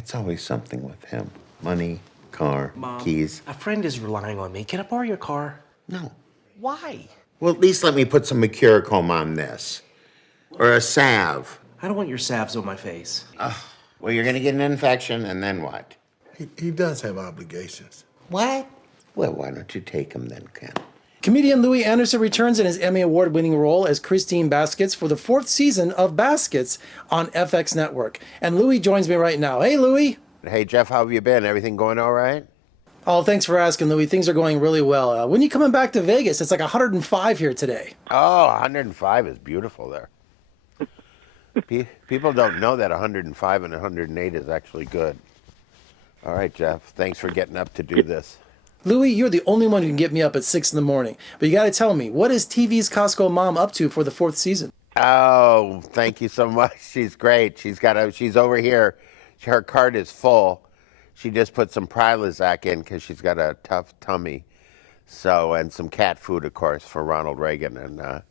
It's always something with him. Money, car, Mom, keys. a friend is relying on me. Can I borrow your car? No. Why? Well, at least let me put some Mercurochrome on this. Or a salve. I don't want your salves on my face. Well, you're gonna get an infection, and then what? He does have obligations. What? Well, why don't you take him then, Ken? Comedian Louie Anderson returns in his Emmy Award-winning role as Christine Baskets for the 4th season of Baskets on FX Network. And Louie joins me right now. Hey, Louie. Hey, Jeff, how have you been? Everything going all right? Oh, thanks for asking, Louie. Things are going really well. When are you coming back to Vegas? It's like 105 here today. Oh, 105 is beautiful there. People don't know that 105 and 108 is actually good. All right, Jeff, thanks for getting up to do this. Louie, you're the only one who can get me up at 6 in the morning. But you got to tell me, what is TV's Costco mom up to for the 4th season? Oh, thank you so much. She's great. She's over here. Her cart is full. She just put some Prilosec in because she's got a tough tummy. So, and some cat food, of course, for Ronald Reagan and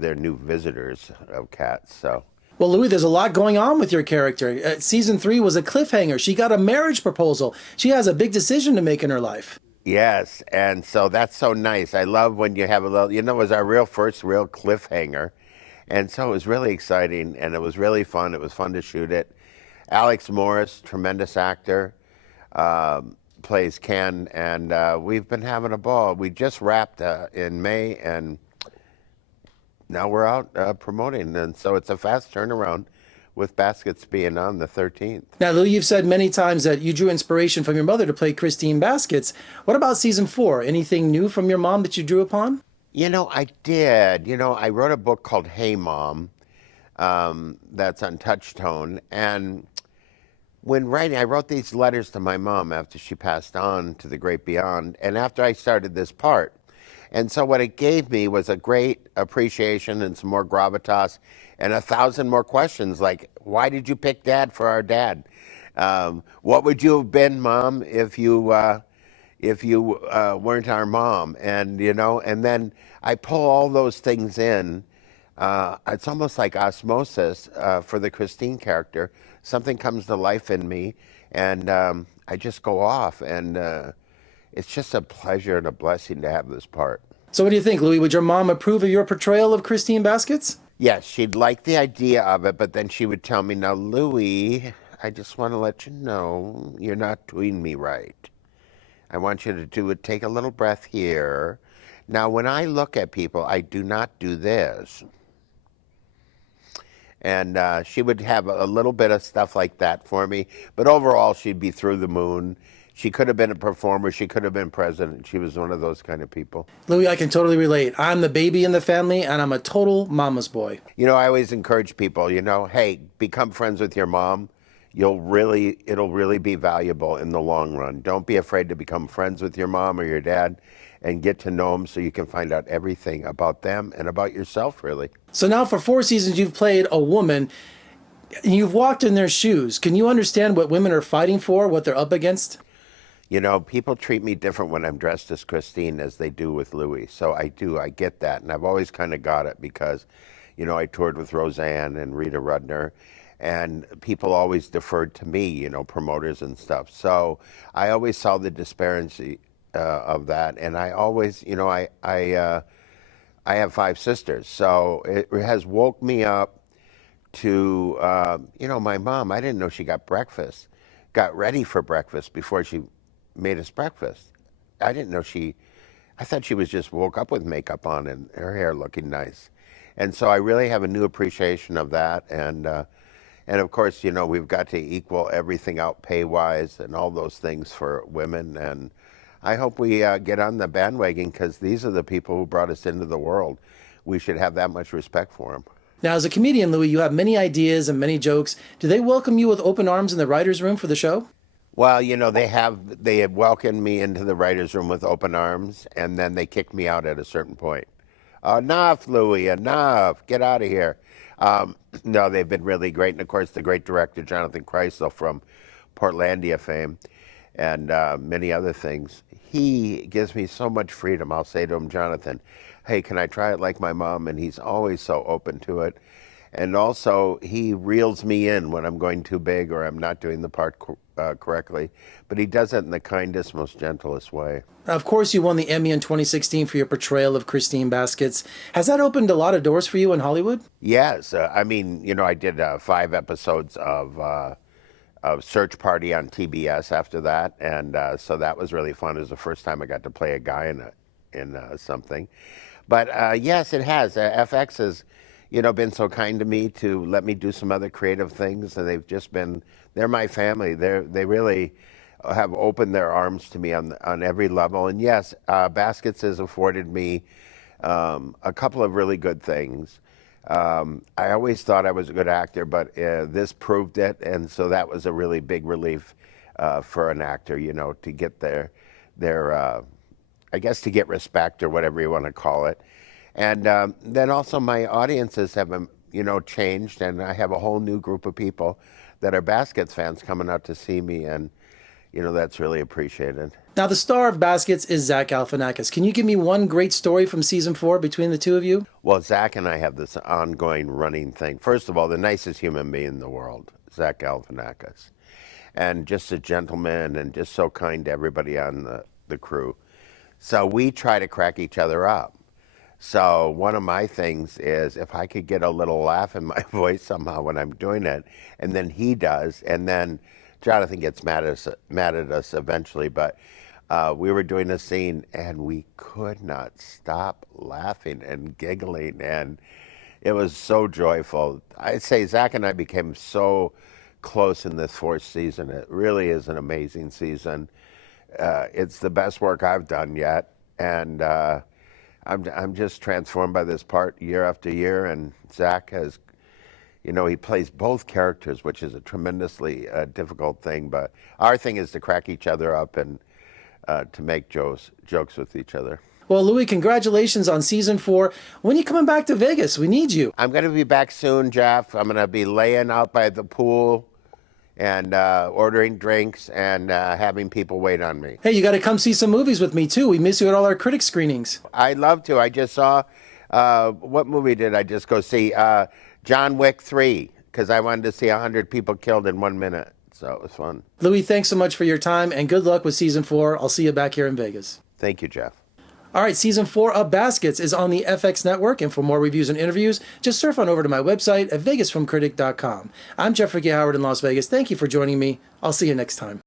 their new visitors of cats. So. Well, Louie, there's a lot going on with your character. Season 3 was a cliffhanger. She got a marriage proposal. She has a big decision to make in her life. Yes, and so that's so nice. I love when you have a little, it was our first real cliffhanger. And so it was really exciting, and it was really fun. It was fun to shoot it. Alex Morris, tremendous actor, plays Ken, and we've been having a ball. We just wrapped in May, and now we're out promoting, and so it's a fast turnaround with Baskets being on the 13th. Now, Louie, you've said many times that you drew inspiration from your mother to play Christine Baskets. What about season 4? Anything new from your mom that you drew upon? I did. I wrote a book called Hey Mom, that's on Touchstone, and when writing, I wrote these letters to my mom after she passed on to the great beyond, and after I started this part. And so what it gave me was a great appreciation and some more gravitas and 1,000 more questions like, why did you pick Dad for our dad? What would you have been, Mom, if you weren't our mom? And, and then I pull all those things in. It's almost like osmosis for the Christine character. Something comes to life in me, and I just go off, and it's just a pleasure and a blessing to have this part. So what do you think, Louie? Would your mom approve of your portrayal of Christine Baskets? Yes, she'd like the idea of it, but then she would tell me, now, Louie, I just want to let you know you're not doing me right. I want you to take a little breath here. Now, when I look at people, I do not do this. And she would have a little bit of stuff like that for me, but overall, she'd be through the moon. She could have been a performer. She could have been president. She was one of those kind of people. Louie, I can totally relate. I'm the baby in the family, and I'm a total mama's boy. I always encourage people, hey, become friends with your mom. It'll really be valuable in the long run. Don't be afraid to become friends with your mom or your dad and get to know them so you can find out everything about them and about yourself, really. So now for 4 seasons, you've played a woman. You've walked in their shoes. Can you understand what women are fighting for, what they're up against? People treat me different when I'm dressed as Christine as they do with Louie. So I get that. And I've always kind of got it because, I toured with Roseanne and Rita Rudner, and people always deferred to me, promoters and stuff. So I always saw the disparity of that. And I always, I have 5 sisters. So it has woke me up to, my mom. I didn't know she got ready for breakfast before she made us breakfast. I didn't know I thought she was just woke up with makeup on and her hair looking nice. And so I really have a new appreciation of that. And of course, we've got to equal everything out pay-wise and all those things for women. And I hope we get on the bandwagon because these are the people who brought us into the world. We should have that much respect for them. Now, as a comedian, Louie, you have many ideas and many jokes. Do they welcome you with open arms in the writer's room for the show? Well, they have welcomed me into the writer's room with open arms, and then they kicked me out at a certain point. Enough, Louie, enough. Get out of here. No, they've been really great. And, of course, the great director, Jonathan Kreisel from Portlandia fame and many other things. He gives me so much freedom. I'll say to him, Jonathan, hey, can I try it like my mom? And he's always so open to it. And also, he reels me in when I'm going too big or I'm not doing the part correctly. But he does it in the kindest, most gentlest way. Of course, you won the Emmy in 2016 for your portrayal of Christine Baskets. Has that opened a lot of doors for you in Hollywood? Yes. I mean, I did 5 episodes of Search Party on TBS after that. And so that was really fun. It was the first time I got to play a guy in something. But yes, it has. FX has, been so kind to me to let me do some other creative things, and they're my family. They really have opened their arms to me on every level. And yes, Baskets has afforded me a couple of really good things. I always thought I was a good actor, but this proved it, and so that was a really big relief for an actor, to get their I guess to get respect or whatever you want to call it. And then also my audiences have, changed, and I have a whole new group of people that are Baskets fans coming out to see me, and, that's really appreciated. Now, the star of Baskets is Zach Galifianakis. Can you give me one great story from season 4 between the two of you? Well, Zach and I have this ongoing running thing. First of all, the nicest human being in the world, Zach Galifianakis. And just a gentleman and just so kind to everybody on the crew. So we try to crack each other up. So one of my things is if I could get a little laugh in my voice somehow when I'm doing it, and then he does, and then Jonathan gets mad at us eventually, but we were doing a scene and we could not stop laughing and giggling, and it was so joyful. I'd say Zach and I became so close in this 4th season. It really is an amazing season. It's the best work I've done yet, and I'm just transformed by this part year after year. And Zach has, he plays both characters, which is a tremendously difficult thing. But our thing is to crack each other up and to make jokes with each other. Well, Louie, congratulations on season 4. When are you coming back to Vegas? We need you. I'm going to be back soon, Jeff. I'm going to be laying out by the pool and ordering drinks and having people wait on me. Hey, you got to come see some movies with me, too. We miss you at all our critic screenings. I'd love to. I just saw, what movie did I just go see? John Wick 3, because I wanted to see 100 people killed in 1 minute. So it was fun. Louie, thanks so much for your time, and good luck with season 4. I'll see you back here in Vegas. Thank you, Jeff. All right, season 4 of Baskets is on the FX network, and for more reviews and interviews, just surf on over to my website at vegasfilmcritic.com. I'm Jeffrey K. Howard in Las Vegas. Thank you for joining me. I'll see you next time.